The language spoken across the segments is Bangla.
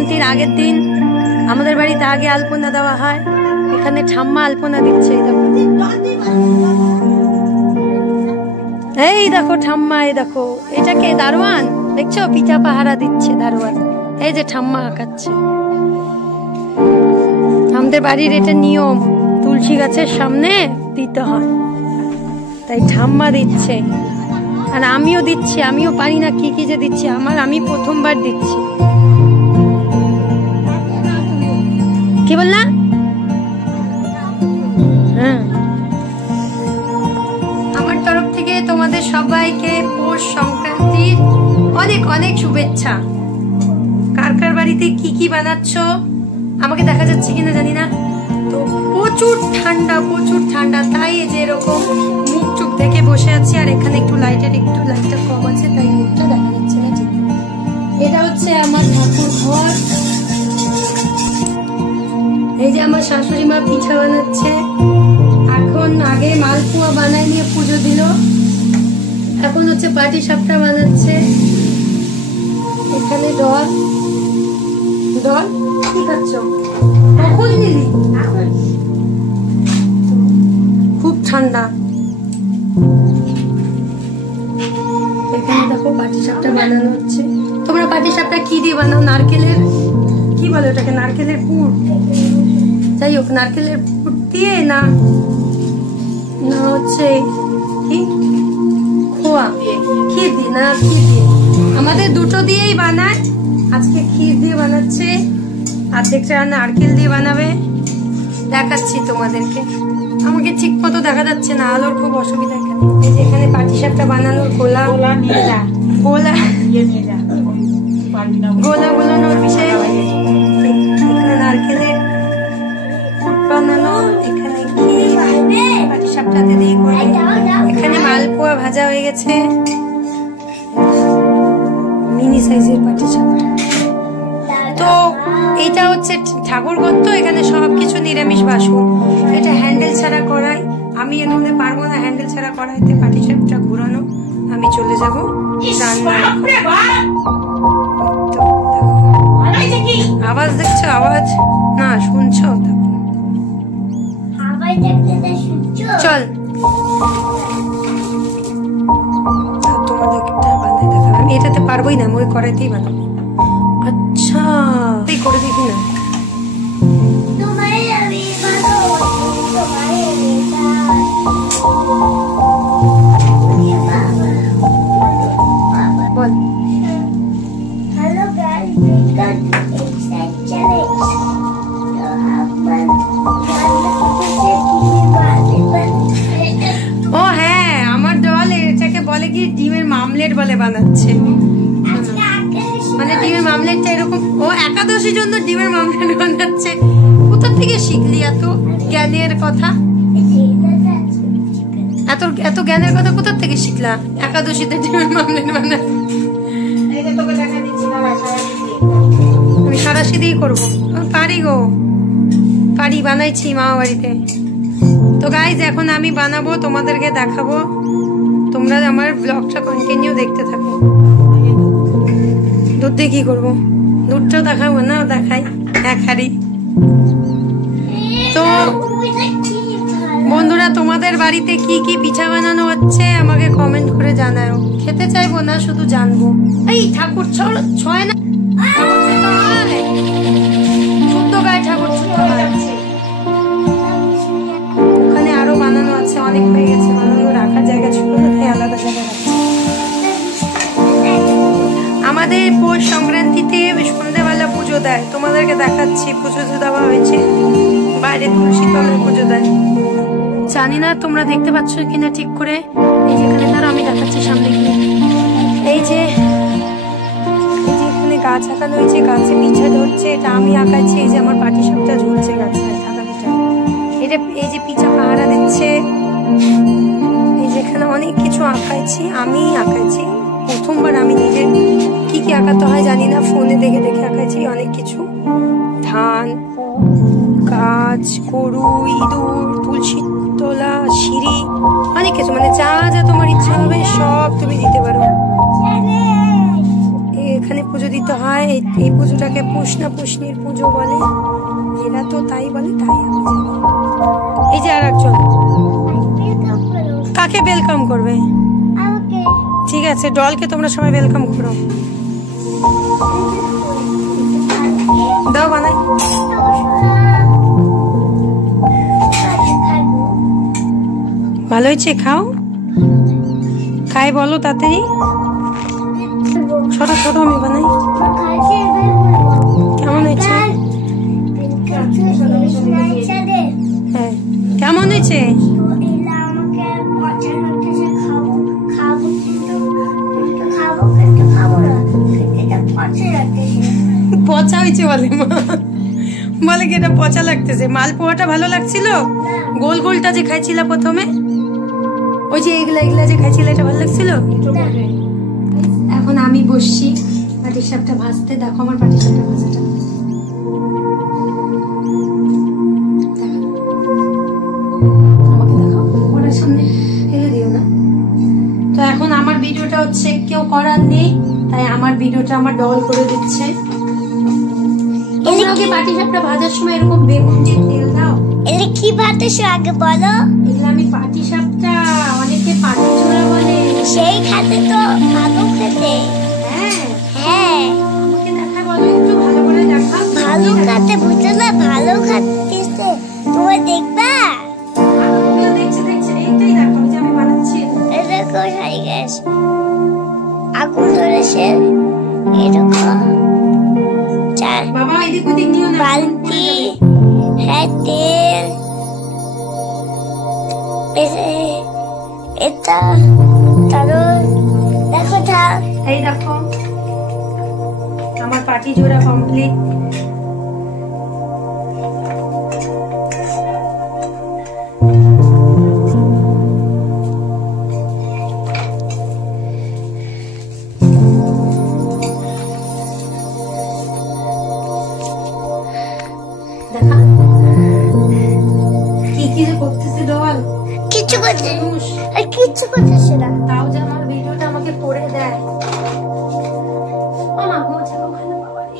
সংক্রান্তির আগের দিন আমাদের বাড়িতে আগে আলপনা দেওয়া হয়। এখানে ঠাম্মা আলপনা দিচ্ছে। এই দেখো ঠাম্মা, এই দেখো, এটাকে দারোয়ান দেখছো, পিঠা পাহারা দিচ্ছে দারোয়ান। এই যে ঠাম্মা আঁকাচ্ছে। আমাদের বাড়ির এটা নিয়ম, তুলসী গাছের সামনে দিতে হয়, তাই ঠাম্মা দিচ্ছে। আর আমিও দিচ্ছি, আমিও পারি না কি কি যে দিচ্ছি, আমি প্রথমবার দিচ্ছি। কি বললা? হ্যাঁ, আমার তরফ থেকে তোমাদের সবাইকে পৌষ সংক্রান্তির অনেক অনেক শুভেচ্ছা। কার কার বাড়িতে কি কি বানাচ্ছ আমাকে দেখা যাচ্ছে কিনা জানি না। তো প্রচুর ঠান্ডা, তাই যে এরকম মুখ চুপ দেখে বসে আছি। আর এখানে একটু লাইটটা কম আছে, তাই মুখটা দেখা যাচ্ছে না ঠিক। এটা হচ্ছে আমার ঠাকুর ঘর। এই যে আমার শাশুড়ি মা পিঠা বানাচ্ছে। এখন আগে মালপোয়া বানাই নিয়ে পুজো দিল, এখন হচ্ছে পাটি সাপটা বানাচ্ছে। এখানে ডল কি খাচ্ছ? কখন দিলি? খুব ঠান্ডা। এখানে দেখো পাটি সাপটা বানানো হচ্ছে। তোমরা পাটি সাপটা কি দিয়ে বানাও? নারকেলের কি বলে ওটাকে? নারকেলের পুর। যাই হোক, নারকেলের পুর দিয়ে না হচ্ছে কি খোয়া, ক্ষীর দিয়ে না, ক্ষীর দিয়ে। আমাদের দুটো দিয়েই বানায়। আজকে ক্ষীর দিয়ে বানাচ্ছে, অর্ধেকটা নারকেল দিয়ে বানাবে। দেখাচ্ছি তোমাদেরকে। আমাকে ঠিক মতো দেখা যাচ্ছে না, আলোর খুব অসুবিধা। এখানে পাটি সাপটা বানানোর গোলা গোলানোর বিষয়ে এখানে নারকেলের পুর বানানো, এখানে পাটি সাপটাতে দিয়ে করবে। এখানে মালপোয়া ভাজা হয়ে গেছে, মিনি সাইজের পাটি সাপটা। তো এটা হচ্ছে ঠাকুর ঘর, তো এখানে সবকিছু নিরামিষ বাসন। এটা হ্যান্ডেল ছাড়া কড়াই, আমি এর মধ্যে পারবো না হ্যান্ডেল ছাড়া কড়াইতে পাটি সাপটা ঘুরানো। আমি চলে যাবো রান্নায়। আওয়াজ দেখছো? আওয়াজ না শুনছো? চল তোমাদেরকে বানাই দেখাবো। আমি এটাতে পারবোই না, আমি ওই কড়াইতেই বানাবো। আচ্ছা, এই করে দেখি না। বল। Hello guys, we got excited challenge. ও হ্যাঁ, আমার দল এটাকে বলে কি ডিমের মামলেট বলে বানাচ্ছে। মানে ডিমের মামলেটটা এরকম, ও একাদশীর জন্য ডিমের মামলেট বানাচ্ছে। কোথা থেকে শিখলি এত জ্ঞানের কথা? এত জ্ঞানের কথা কোথা থেকে শিখলা? একাদশীতে ডিমের মামলেট বানাতে আমি সারাশি দিয়ে করবো। পারি গো, পারি, বানাইছি মামা বাড়িতে। তো গাইজ এখন আমি বানাবো, তোমাদেরকে দেখাবো। তোমরা আমার ব্লগটা কন্টিনিউ দেখতে থাকো। দুধ দিয়ে কি করবো? দুধটাও দেখাবো না, দেখাই এক হাড়ি। তো বন্ধুরা, তোমাদের বাড়িতে কি কি পিঠা বানানো হচ্ছে আমাকে কমেন্ট করে জানাও। খেতে চাইবো না, শুধু জানবো। এই ঠাকুর ছয় না, শুদ্ধ গায়ে ঠাকুর ছুতো হয়। ওখানে আরো বানানো আছে, অনেক হয়ে গেছে বানানো, রাখার জায়গা ছিল না, তাই আলাদা জায়গা রাখছি। আমাদের পৌষ সংক্রান্তিতে সন্ধ্যাবেলা পুজো দেয়, তোমাদেরকে দেখাচ্ছি। পুজো দেওয়া হয়েছে, বাইরে তুলসী তলায় পুজো দেয়। জানি না তোমরা দেখতে পাচ্ছ কিনা ঠিক করে। এই যেখানে ধরো আমি দেখাচ্ছি সামনে গিয়ে, এই যে এখানে গাছ আঁকানো হয়েছে, গাছে পিঠা ধরছে, এটা আমি আঁকাচ্ছি। এই যে আমার পাটি সাপটা ঝুলছে গাছে, সাদা পিঠা। এটা এই যে পিঠা পাহারা দিচ্ছে। এই যেখানে অনেক কিছু আঁকাইছি, আমি আঁকাইছি প্রথমবার। আমি নিজে কি কি আঁকাতে হয় জানি না, ফোনে দেখে দেখে আঁকাইছি অনেক কিছু। ধান, গাছ, গরু, ইঁদুর, তুলসী তোলা, সিঁড়ি, অনেক কিছু। মানে যা যা তোমার ইচ্ছা হবে সব তুমি দিতে পারো। এখানে পুজো দিতে হয়। এই পুজোটাকে পুষ না পুষ্ণির পুজো বলে, এরা তো তাই বলে, তাই আমি জানি। এই যে আর একজন, কাকে ওয়েলকাম করবে? ঠিক আছে, ডলকে তোমরা সবাই ওয়েলকাম করো। দাও বানাই। ভালো হয়েছে, খাও। খাই বলো তাড়াতাড়ি। ছোট ছোট আমি বানাই। কেমন হয়েছে? হ্যাঁ, কেমন হয়েছে? পচা হয়েছে বলে মা, বলে কি এটা পচা লাগতেছে। মালপোয়াটা ভালো লাগছিল, গোল গোলটা যে খাইছিলা প্রথমে, ওই যে এগুলা এগুলা যে খাইছিল, এটা ভালো লাগছিল। এখন আমি বসছি পাটিসাপটা ভাজতে। দেখো আমার পাটিসাপটা ভাজাটা, আমাকে দেখাও, ওটার সামনে ফেলে দিও না। তো এখন আমার ভিডিওটা হচ্ছে কেউ করার নেই, তাই আমার ভিডিওটা আমার ডল করে দিচ্ছে। তোমরা কি পাটিসাপটা ভাজার সময় এরকম বেগুন দিয়ে তেল দাও? এলে কি ভাতেছো আগে বলো? এগুলো আমি পাটিসাপটা, অনেকে পাটিচোরা বলে। সেই খাতে তো ভালো খেতে। হ্যাঁ হ্যাঁ, আমাকে দেখা বলো, একটু ভালো করে দেখা। ভালো খাতে বুঝছো না, ভালো খাতেছে। তুমি দেখবা? আমিও দেখছি দেখছি, এইটাই দেখো যে আমি বানাচ্ছি। এটা কোথায় গেছে? আগুন ধরেছে। এরকম চার বাবা এদিক ওদিক নিও না, বালতি, হ্যাঁ তেল, এটা তারপর দেখো থাক। এই দেখো আমার পাটিজোড়া কমপ্লিট। দেখা কি কি যে করতেছে ডল, কিচ্ছু করছে মানুষ। আর কিচ্ছু করতেছে না। তাও যে আমার ভিডিওটা আমাকে করে দেয়। ও মা গো, যাও ওখানে বাবা রে।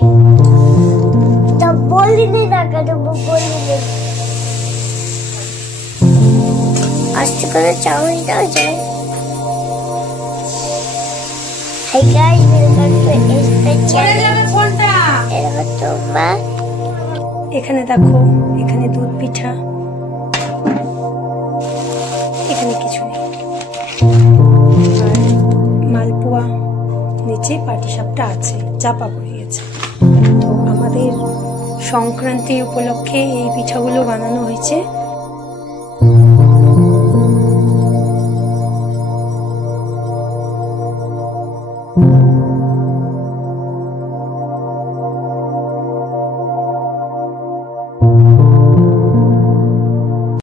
তা বলিনি না কেন? বলিনি। আস্তে করে চামচ দাও যায়। হাই গাইস, ওয়েলকাম টু পড়ে স্পেশাল। যাবে ফোনটা। এরকম তোমরা এখানে দেখো, এখানে দুধ পিঠা, এখানে কিছু নেই, আর মালপোয়া, নিচে পাটিসাপটা আছে, চাপা পড়ে গেছে। তো আমাদের সংক্রান্তি উপলক্ষে এই পিঠাগুলো বানানো হয়েছে।